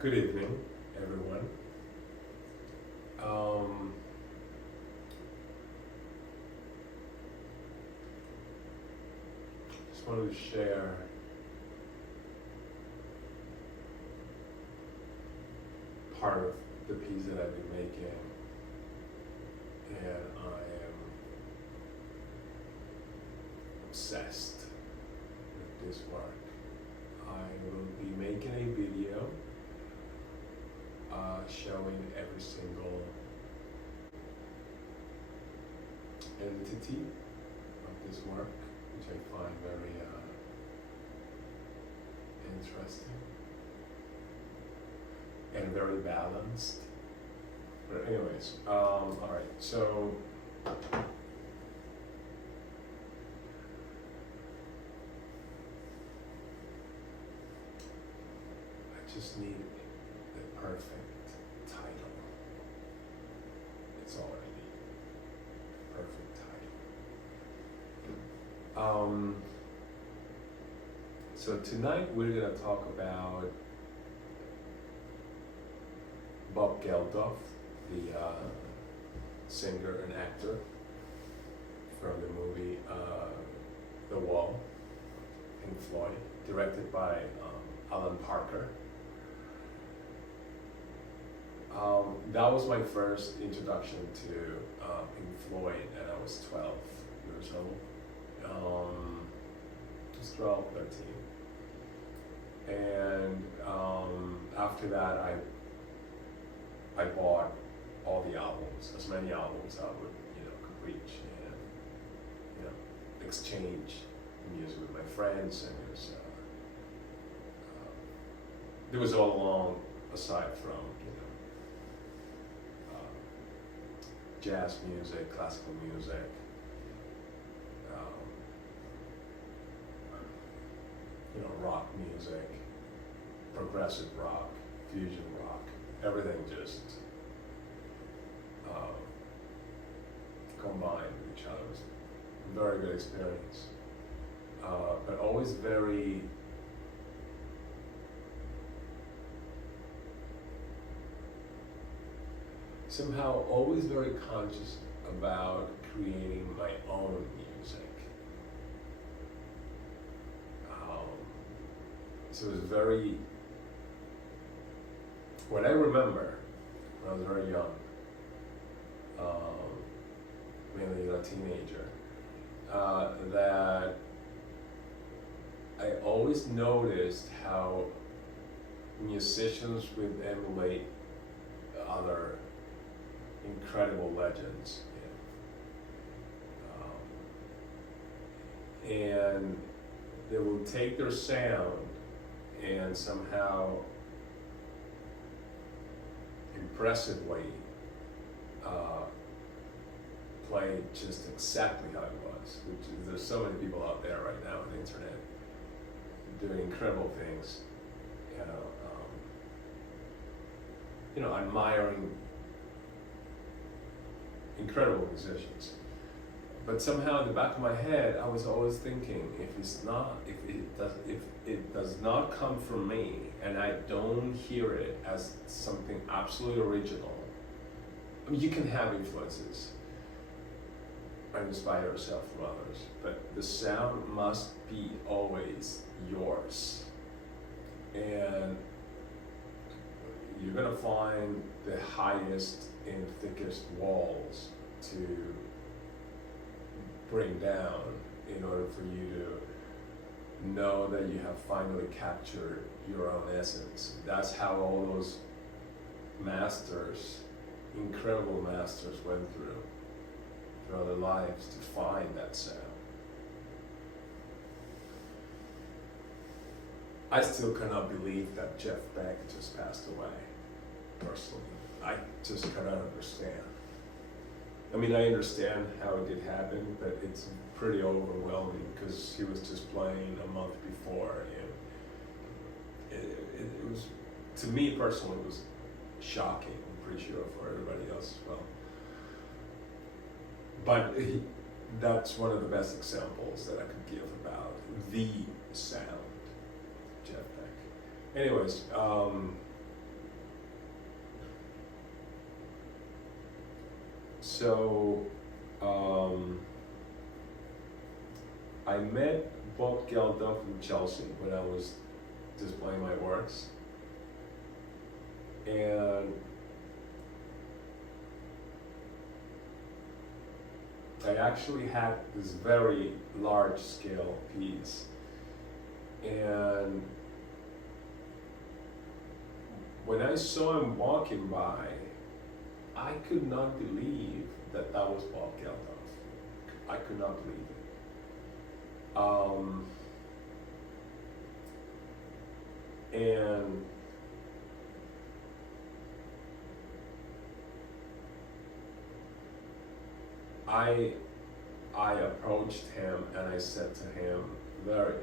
Good evening, everyone. Just wanted to share part of the piece that I've been making, and I am obsessed with this work. I will be making a video showing every single entity of this work, which I find very interesting and very balanced. But anyways, all right, so I just need the perfect title. It's all I need. Perfect title. So tonight we're going to talk about Bob Geldof, the singer and actor from the movie The Wall, Pink Floyd, directed by Alan Parker. That was my first introduction to Pink Floyd, and I was 12 years old. Just 12, 13. And after that, I bought all the albums, as many albums I would, could reach, and exchange music with my friends, and it was all along, aside from jazz music, classical music, rock music, progressive rock, fusion rock, everything just combined with each other. It was a very good experience, but always very somehow always very conscious about creating my own music. So it was very, what I remember when I was very young, mainly a teenager, that I always noticed how musicians would emulate other incredible legends, and they will take their sound and somehow impressively play just exactly how it was. There's so many people out there right now on the internet doing incredible things, admiring incredible musicians. But somehow in the back of my head, I was always thinking, if it does not come from me, and I don't hear it as something absolutely original. I mean, you can have influences and inspire yourself from others, but the sound must be always yours. And you're gonna find the highest and thickest walls to bring down in order for you to know that you have finally captured your own essence. That's how all those masters, incredible masters, went throughout their lives to find that sound. I still cannot believe that Jeff Beck just passed away, personally. I just cannot understand. I mean, I understand how it did happen, but it's pretty overwhelming because he was just playing a month before, and it was, to me personally, it was shocking. I'm pretty sure for everybody else as well. But that's one of the best examples that I could give about the sound, Jeff Beck. Anyways, so I met Bob Geldof in Chelsea when I was displaying my works, and I actually had this very large scale piece, and when I saw him walking by, I could not believe that that was Bob Geldof. I could not believe it. And I approached him and I said to him very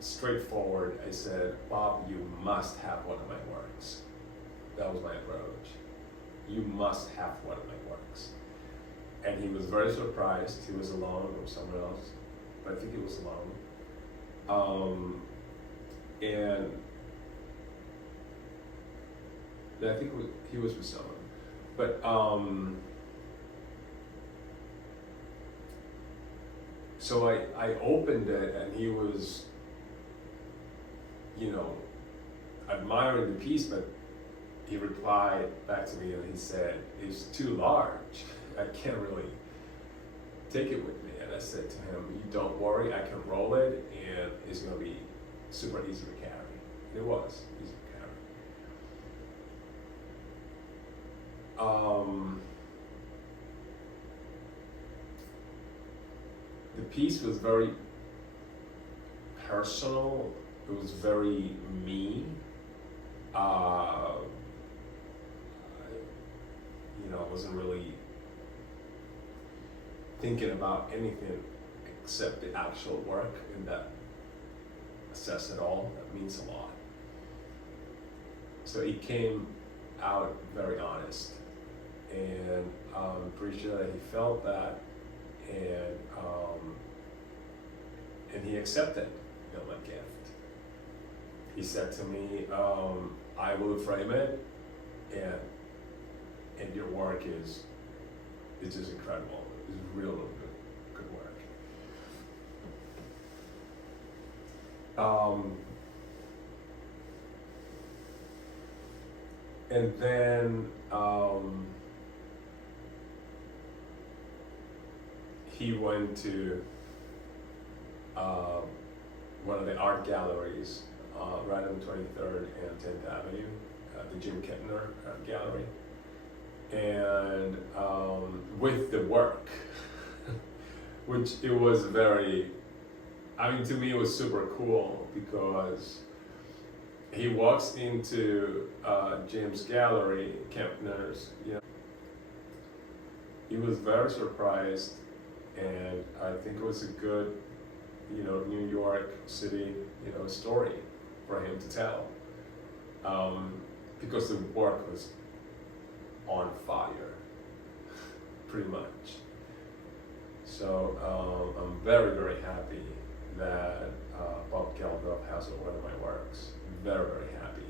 straightforward, I said, Bob, you must have one of my works. That was my approach. You must have one of my works. And he was very surprised. He was alone or someone else, but I think he was alone. And I think he was with someone. But so I opened it and he was, admiring the piece, but he replied back to me and he said, it's too large. I can't really take it with me. And I said to him, you don't worry, I can roll it and it's gonna be super easy to carry. It was easy to carry. The piece was very personal. It was very me. I wasn't really thinking about anything except the actual work, and that says it all. That means a lot. So it came out very honest, and I'm pretty sure that he felt that, and he accepted my gift. He said to me, I will frame it, and your work is just incredible. It's real good work. And then he went to one of the art galleries right on 23rd and 10th Avenue, the Jim Kettner Gallery, and with the work, which it was very, to me it was super cool because he walks into Jim's gallery, Kempner's, he was very surprised, and I think it was a good, New York City, story for him to tell, because the work was on fire, pretty much. So I'm very, very happy that Bob Geldof has one of my works. Very, very happy.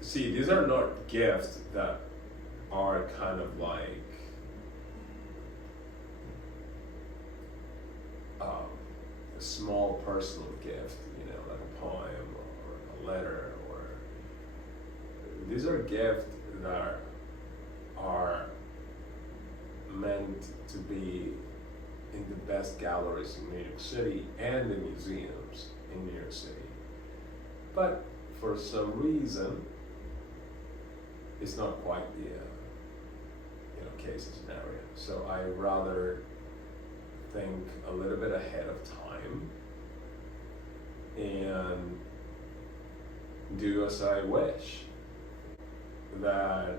See, these are not gifts that are kind of like a small personal gift, like a poem or a letter or these are gifts that are meant to be in the best galleries in New York City and the museums in New York City. But for some reason, it's not quite the case and scenario. So I rather think a little bit ahead of time and do as I wish. That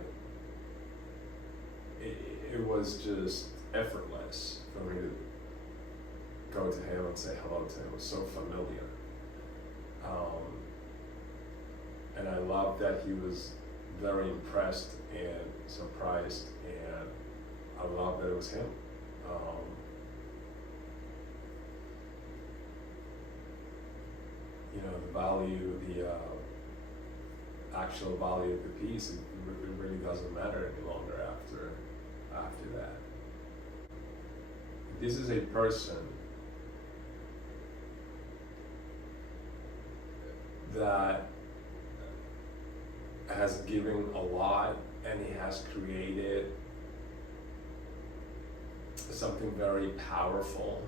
it was just effortless for me to go to him and say hello to him. It was so familiar. And I loved that he was very impressed and surprised, and I loved that it was him. The value, the actual value of the piece, it really doesn't matter any longer after that. This is a person that has given a lot, and he has created something very powerful,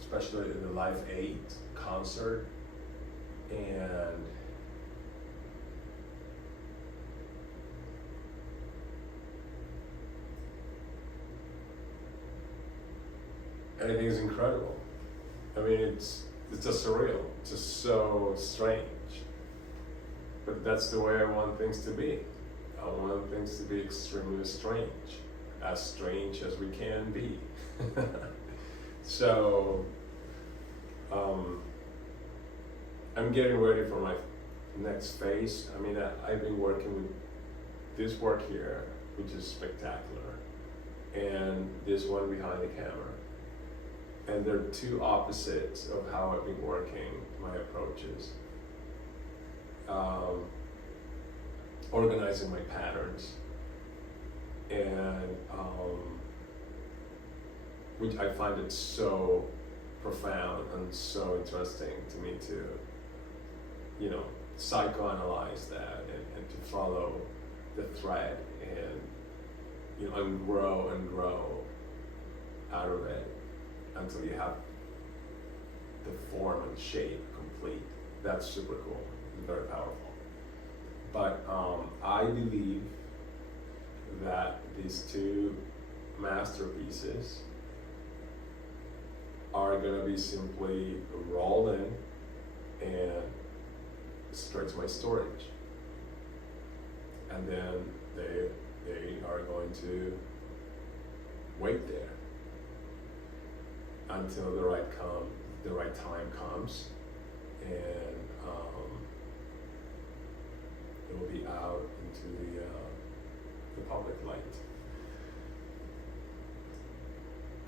especially in the Live 8 concert. And I think it's incredible. I mean, it's just surreal. It's just so strange. But that's the way I want things to be. I want things to be extremely strange as we can be. So, I'm getting ready for my next phase. I mean, I've been working with this work here, which is spectacular, and this one behind the camera. And they're two opposites of how I've been working my approaches. Organizing my patterns, and which I find it so profound and so interesting to me to, psychoanalyze that and to follow the thread and, and grow out of it until you have the form and shape complete. That's super cool. It's very powerful. But I believe that these two masterpieces are going to be simply rolled in and straight to my storage. And then they are going to wait there until the right time comes, and it will be out into the public light.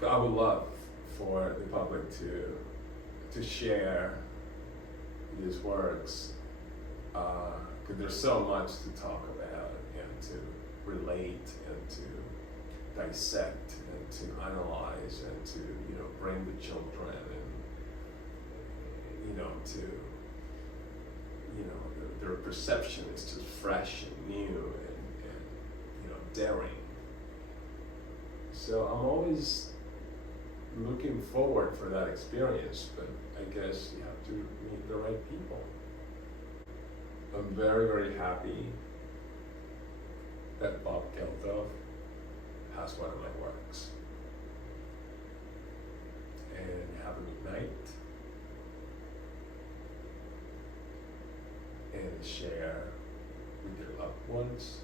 I would love for the public to share these works, because there's so much to talk about and to relate and to dissect and to analyze and to bring the children and to their perception is just fresh and new and daring. So I'm always looking forward for that experience, but I guess you have to meet the right people. I'm very, very happy that Bob Geldof has one of my works. And have a good night. And share with your loved ones.